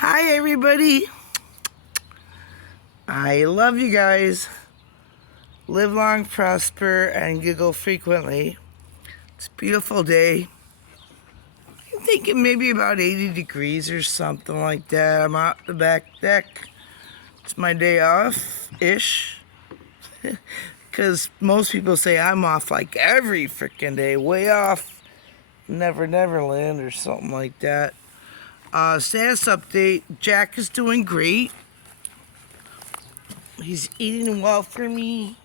Hi, everybody. I love you guys. Live long, prosper, and giggle frequently. It's a beautiful day. I'm thinking maybe about 80 degrees or something like that. I'm out the back deck. It's my day off-ish. Because most people say I'm off like every freaking day. Way off Neverland or something like that. Status update. Jack is doing great. He's eating well for me.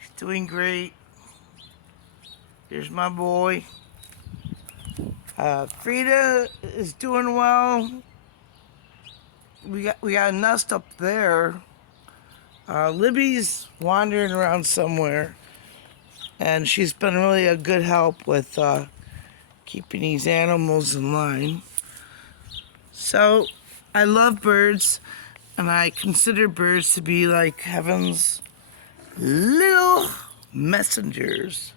He's doing great. Here's my boy. Frida is doing well. We got a nest up there. Libby's wandering around somewhere, and she's been really a good help with keeping these animals in line. So, I love birds, and I consider birds to be like heaven's little messengers.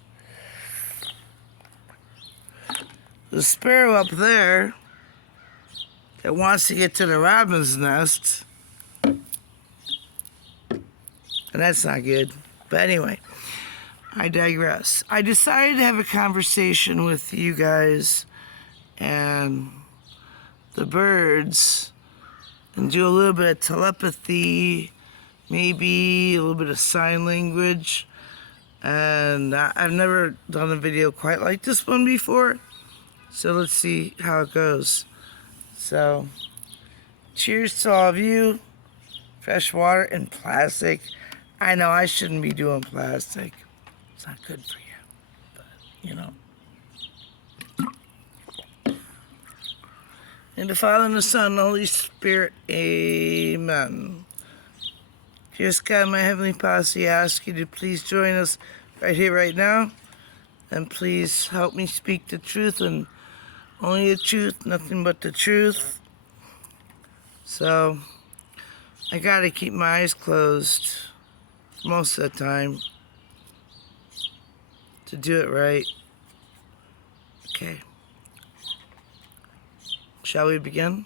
The sparrow up there that wants to get to the robin's nest, and that's not good. But anyway, I digress. I decided to have a conversation with you guys and the birds and do a little bit of telepathy, maybe a little bit of sign language. And I've never done a video quite like this one before, so let's see how it goes. So, cheers to all of you. Fresh water and plastic. I know I shouldn't be doing plastic. It's not good for you, but you know. In the Father, and the Son, and the Holy Spirit, amen. Dear God, my heavenly posse, I ask you to please join us right here, right now. And please help me speak the truth and only the truth, nothing but the truth. So, I gotta keep my eyes closed most of the time to do it right. Okay. Shall we begin?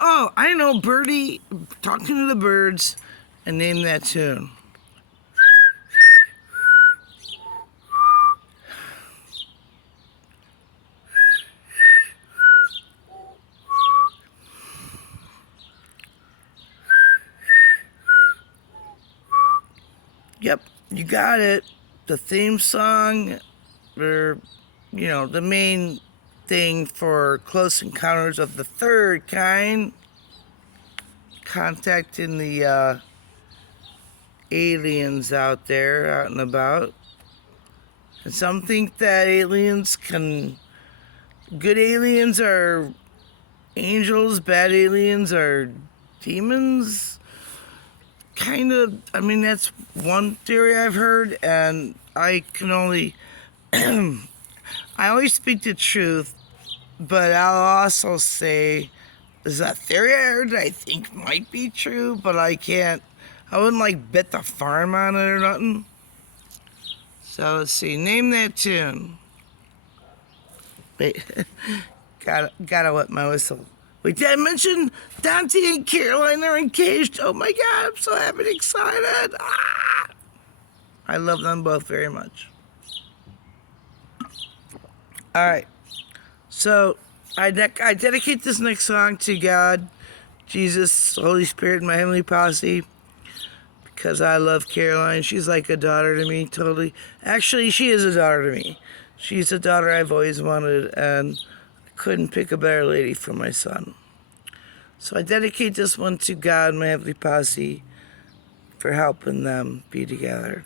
Oh, I know, Birdie, talking to the birds, and name that tune. Yep, you got it. The theme song, or, the main thing for Close Encounters of the Third Kind, contacting the aliens out there, out and about. And some think that good aliens are angels, bad aliens are demons. Kind of, that's one theory I've heard, and I can only, I always speak the truth, but I'll also say, is that theory I heard that I think might be true, but I wouldn't bet the farm on it or nothing. So let's see, name that tune. Wait, gotta wet my whistle. Wait, did I mention Dante and Caroline are engaged? Oh my God, I'm so happy and excited. I love them both very much. All right, so I dedicate this next song to God, Jesus, Holy Spirit, my heavenly posse, because I love Caroline. She's like a daughter to me, totally. Actually, she is a daughter to me. She's a daughter I've always wanted, and I couldn't pick a better lady for my son. So I dedicate this one to God, my heavenly posse, for helping them be together.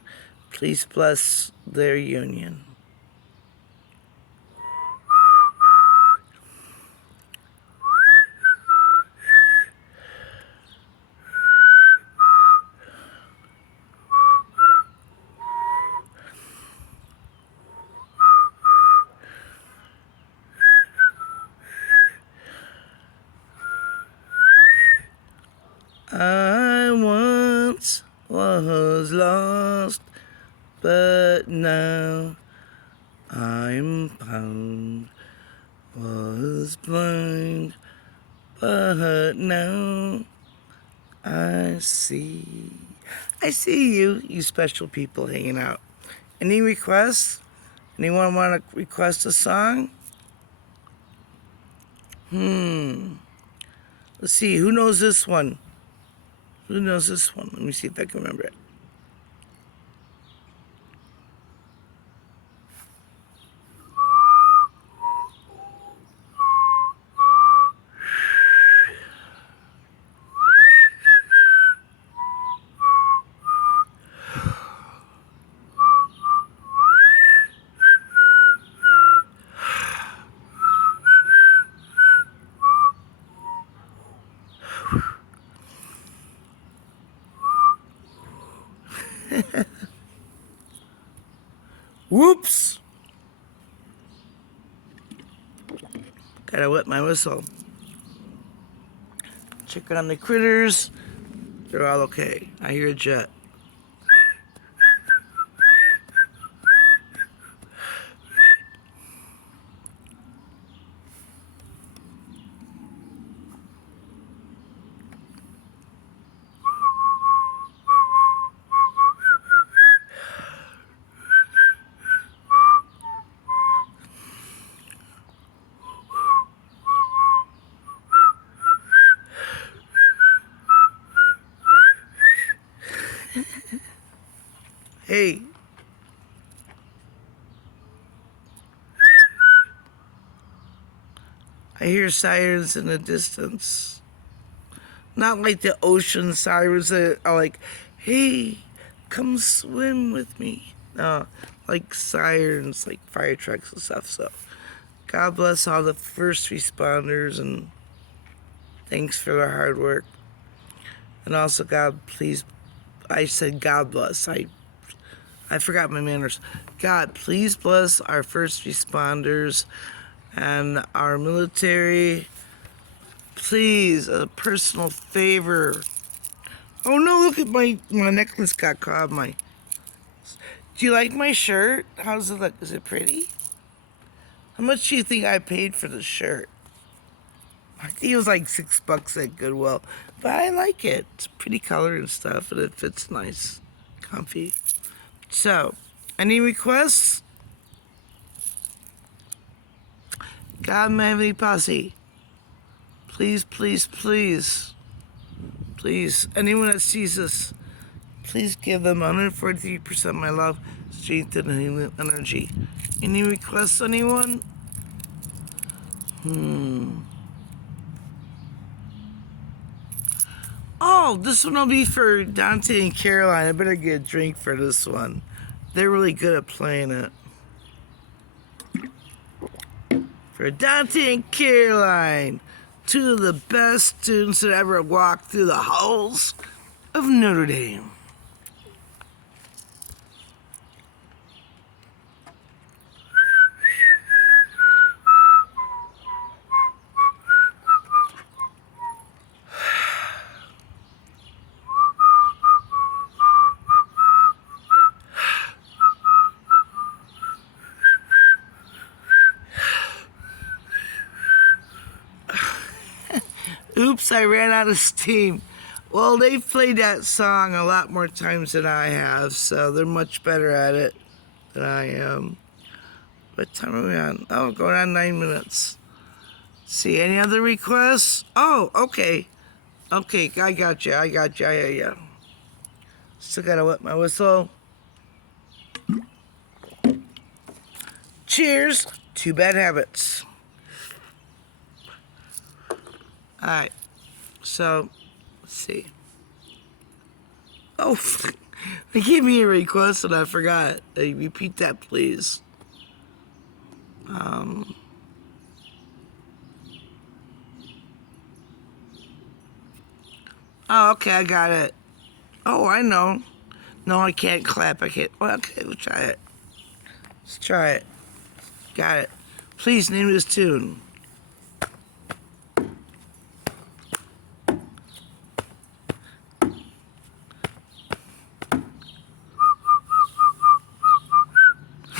Please bless their union. I once was lost, but now I'm found. Was blind, But now I see you, you special people hanging out. Any requests? Anyone want to request a song? Let's see, who knows this one? Who knows this one? Let me see if I can remember it. Whoops! Gotta wet my whistle. Check on the critters. They're all okay. I hear a jet. Hey. I hear sirens in the distance. Not like the ocean sirens that are like, hey, come swim with me. No, like sirens, like fire trucks and stuff. So, God bless all the first responders and thanks for their hard work. And also, God, please, I said God bless. I forgot my manners. God, please bless our first responders and our military. Please, a personal favor. Oh no, look at my necklace got caught. Do you like my shirt? How does it look? Is it pretty? How much do you think I paid for the shirt? I think it was like $6 at Goodwill. But I like it. It's pretty color and stuff, and it fits nice. Comfy. So, any requests? God, my heavenly posse. Please, please, please. Please, anyone that sees this, please give them 143% of my love, strength, and healing energy. Any requests, anyone? Oh, this one will be for Dante and Caroline. I better get a drink for this one. They're really good at playing it. For Dante and Caroline, two of the best students that ever walked through the halls of Notre Dame. Oops, I ran out of steam. Well, they've played that song a lot more times than I have, so they're much better at it than I am. What time are we on? Oh, going on 9 minutes. See, any other requests? Oh, okay. Okay, I got you. Yeah. Still gotta wet my whistle. Cheers to bad habits. Alright, so, let's see. Oh, they gave me a request and I forgot. Hey, repeat that, please. Oh, okay, I got it. Oh, I know. No, I can't clap. I can't. Well, okay, we'll try it. Let's try it. Got it. Please name this tune.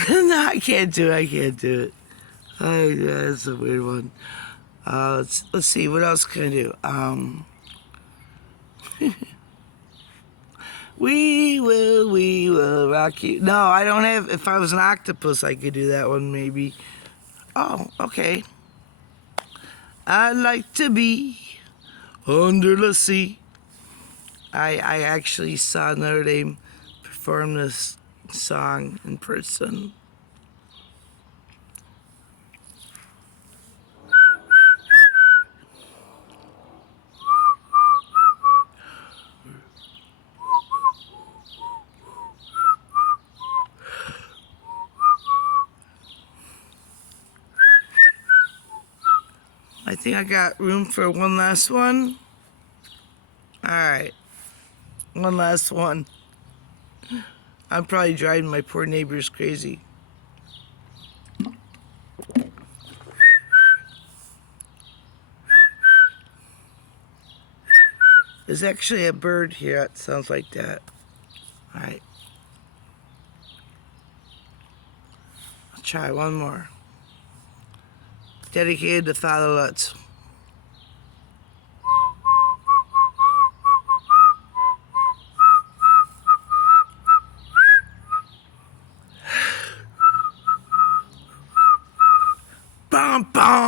No, I can't do it. Oh, yeah, that's a weird one. Let's see, what else can I do? We will rock you. No, I don't have. If I was an octopus, I could do that one maybe. Oh, okay. I'd like to be under the sea. I actually saw Notre Dame perform this song in person. I think I got room for one last one. All right, one last one. I'm probably driving my poor neighbors crazy. There's actually a bird here that sounds like that. All right. I'll try one more. Dedicated to Father Lutz. Bum, bum.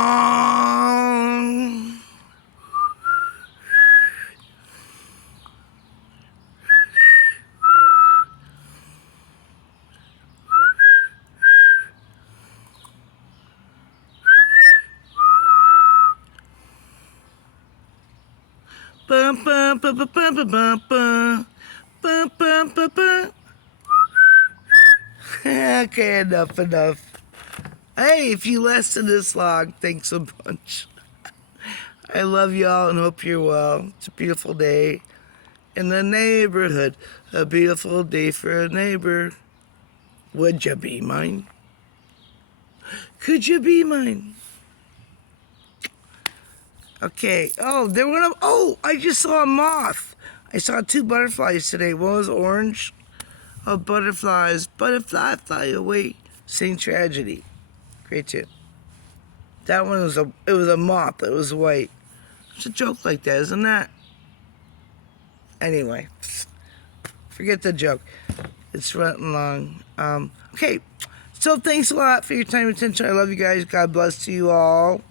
Bum, bum, bum, bum, bum, bum, bum, bum. Bum, bum, bum, bum. Okay, enough. Hey, if you lasted this long, thanks a bunch. I love y'all and hope you're well. It's a beautiful day in the neighborhood. A beautiful day for a neighbor. Would you be mine? Could you be mine? Okay. Oh, there went up. Oh, I just saw a moth. I saw 2 butterflies today. One was orange. Oh, butterflies. Butterfly, fly away. Sing tragedy. Great tune. That one was a moth. It was white. It's a joke like that, isn't that? Anyway, forget the joke. It's running long. Okay, so thanks a lot for your time and attention. I love you guys. God bless you all.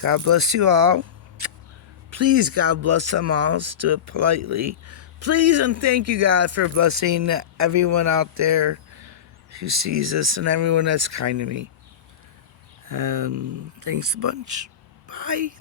God bless you all. Please, God bless them all. Let's do it politely. Please and thank you, God, for blessing everyone out there who sees this and everyone that's kind to me. Thanks a bunch. Bye.